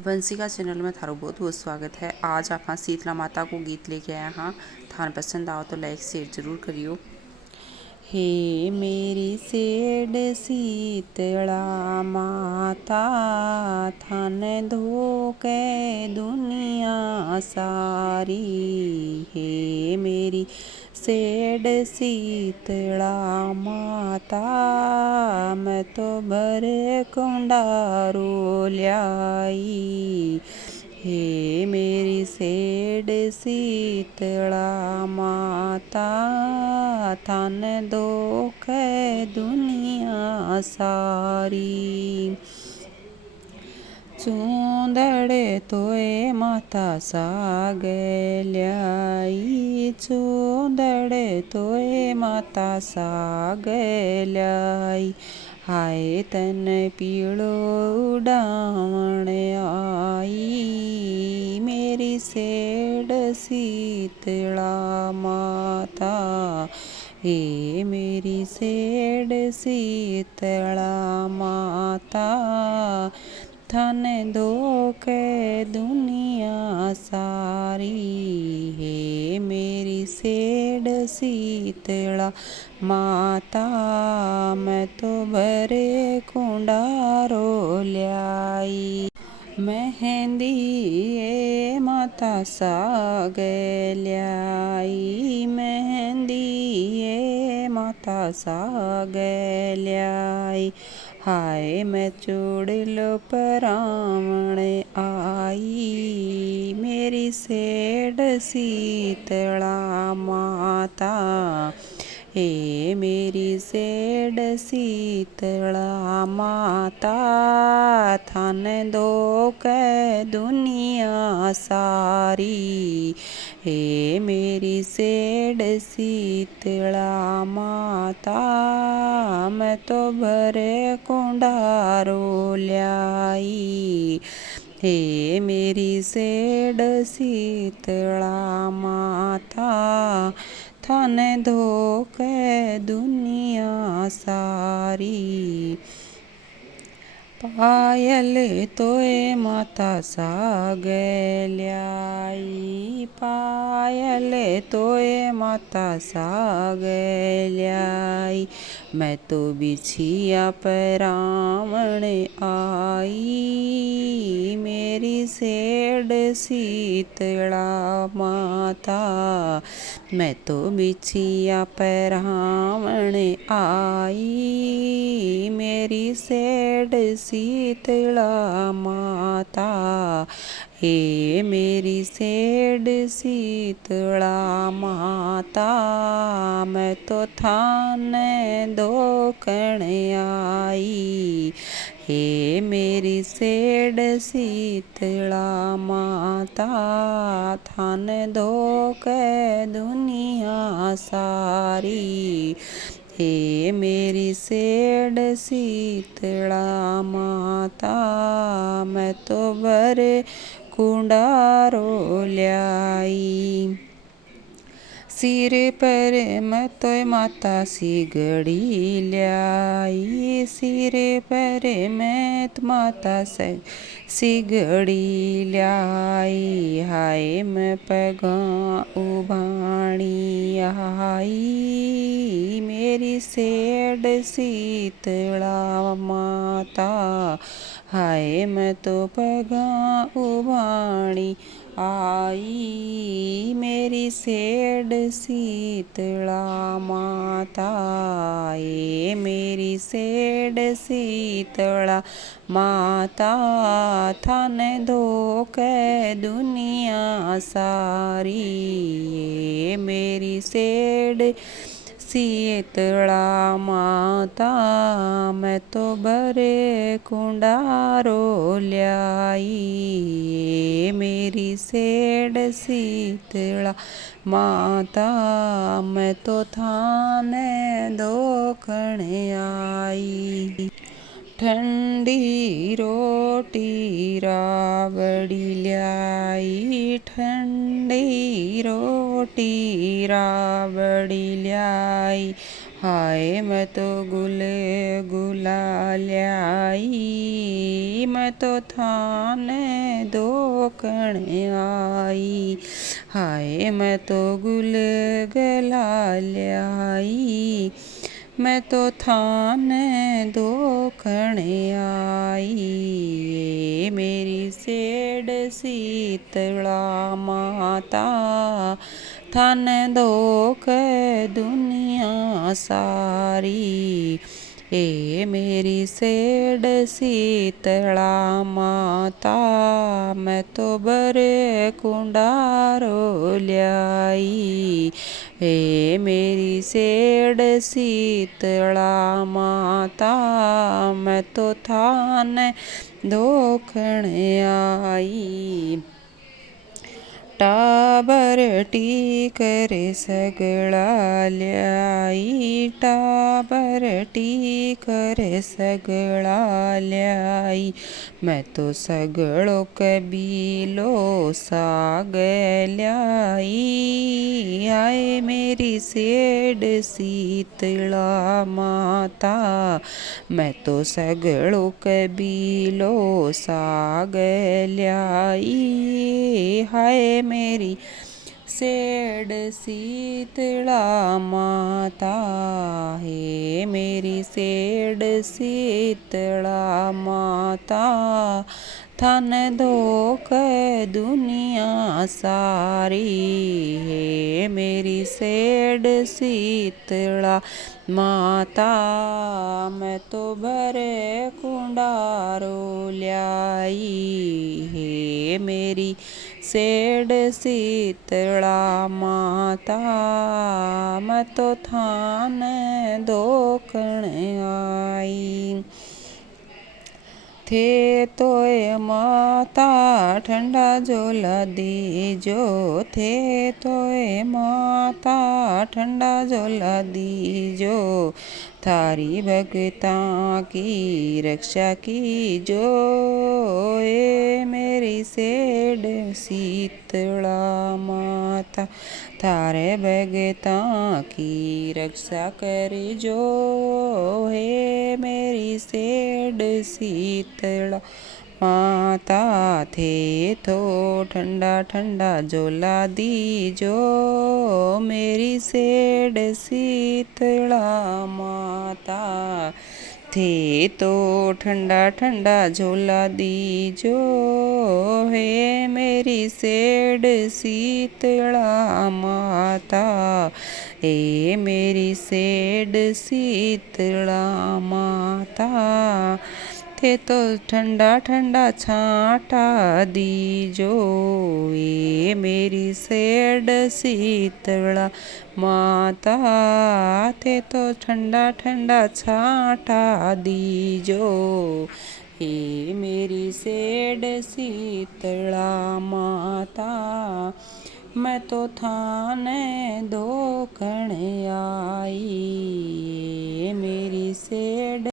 Vanshika channel में थारो बहुत बहुत स्वागत है। आज आप शीतला माता को गीत लेके आए हाँ। थान पसंद आओ तो लाइक शेयर जरूर करियो। हे मेरी सेड शीतला माता, थान धोके दुनिया सारी। हे मेरी सेड शीतला माता, मैं तो भरे कुंडारो ल्याई। हे मेरी सेड शीतला माता, थान धोके दुनिया सारी। चूंदड़े तोए माता सागे ल्याई, चूंदड़े तोए माता सागे ल्याई। हाय तन पीड़ो उड़ावण आई, मेरी सेड शीतला माता। हे मेरी सेड शीतला माता, थान धोके दुनिया सारी। हे मेरी सेड शीतला माता, मैं तो भरे कुंडारो ल्याई। मेहंदी ए माता सागे ल्याई, मेहंदी ए माता सागे ल्याई। हाय मैं चूड़िलो परावण आई, मेरी सेड शीतला माता। हे मेरी सेड शीतला माता, थान धोके दुनिया सारी। हे मेरी सेड शीतला माता, मैं तो भरे कुंडारो ल्याई। हे मेरी सेड शीतला माता, थान धोके दुनिया सारी। पायल तोए माता सागे ल्याई, पायल तोए माता सागे ल्याई। मैं तो बिछिया परावण आई, मेरी सेड शीतला माता। मैं तो बिछिया परावण आई, मेरी सेड शीतला माता। हे मेरी सेड शीतला माता, मैं तो थान धोकण आई। हे मेरी सेड शीतला माता, थान धोके दुनिया सारी। हे मेरी सेड शीतला माता, मैं तो भरे कुंडारो ल्याई। सिर पर मैं तो माता सिगड़ी ल्याई, सिर पर मैं तो माता सिगड़ी ल्याई। हाय मैं पगा उभाणी आई, मेरी सेड शीतला माता। हाय मैं तो पगा उभाणी आई, मेरी सेड शीतला माता। ये मेरी सेड शीतला माता, थान धोके दुनिया सारी। ये मेरी सेड शीतला माता, मैं तो भरे कुंडारो ल्याई। मेरी सेड शीतला माता, मैं तो थान धोकण आई। ठंडी रोटी रावड़ी ल्याई, ठंडी रोटी रावड़ी ल्याई। हाय मैं तो गुले गुला ल्याई, मैं तो थाने दोकण आई। हाय मैं तो गुल गला ल्याई, मैं तो थाने दोकण आई। ये मेरी सेठ शीतला माता, थाने दोक दुनिया सारी। ए मेरी सेठ शीतला माता, मैं तो बरे कुंडारो ल्याई। हे मेरी सेठ शीतला माता, मैं तो थाने दोकण आई। टाबर टीकर सगळा ल्याई, टाबर टीकर सगळा ल्याई। मैं तो सगळो कबीलो साग ल्याई। आए मेरी सेठ शीतला माता, मैं तो सगळो कबीलो साग ल्याई। हाय मेरी सेठ शीतला माता, हे मेरी सेठ शीतला माता, थान दोक दुनिया सारी। हे मेरी सेठ शीतला माता, मैं तो भरे कुंडारो ल्याई। हे मेरी सेठ शीतला माता, मैं तो थाने दोकण आई। थे तोय माता ठंडा झोला दीजो, थे तोय माता ठंडा झोला दीजो। थारी भगता की रक्षा कीजो। ए मेरी सेठ शीतला माता, थारे भगता की रक्षा करजो। हे मेरी सेठ शीतला माता, थे तो ठंडा ठंडा झोला दीजो। मेरी सेठ शीतला माता, थे तो ठंडा ठंडा झोला दीजो। हे मेरी सेठ शीतला माता, हे मेरी सेठ शीतला माता, थे तो ठंडा ठंडा छाटा दीजो। ये मेरी सेठ शीतला माता, थे तो ठंडा ठंडा छाटा दीजो। हे मेरी सेठ शीतला माता, मैं तो थाने दोकण आई। मेरी सेठ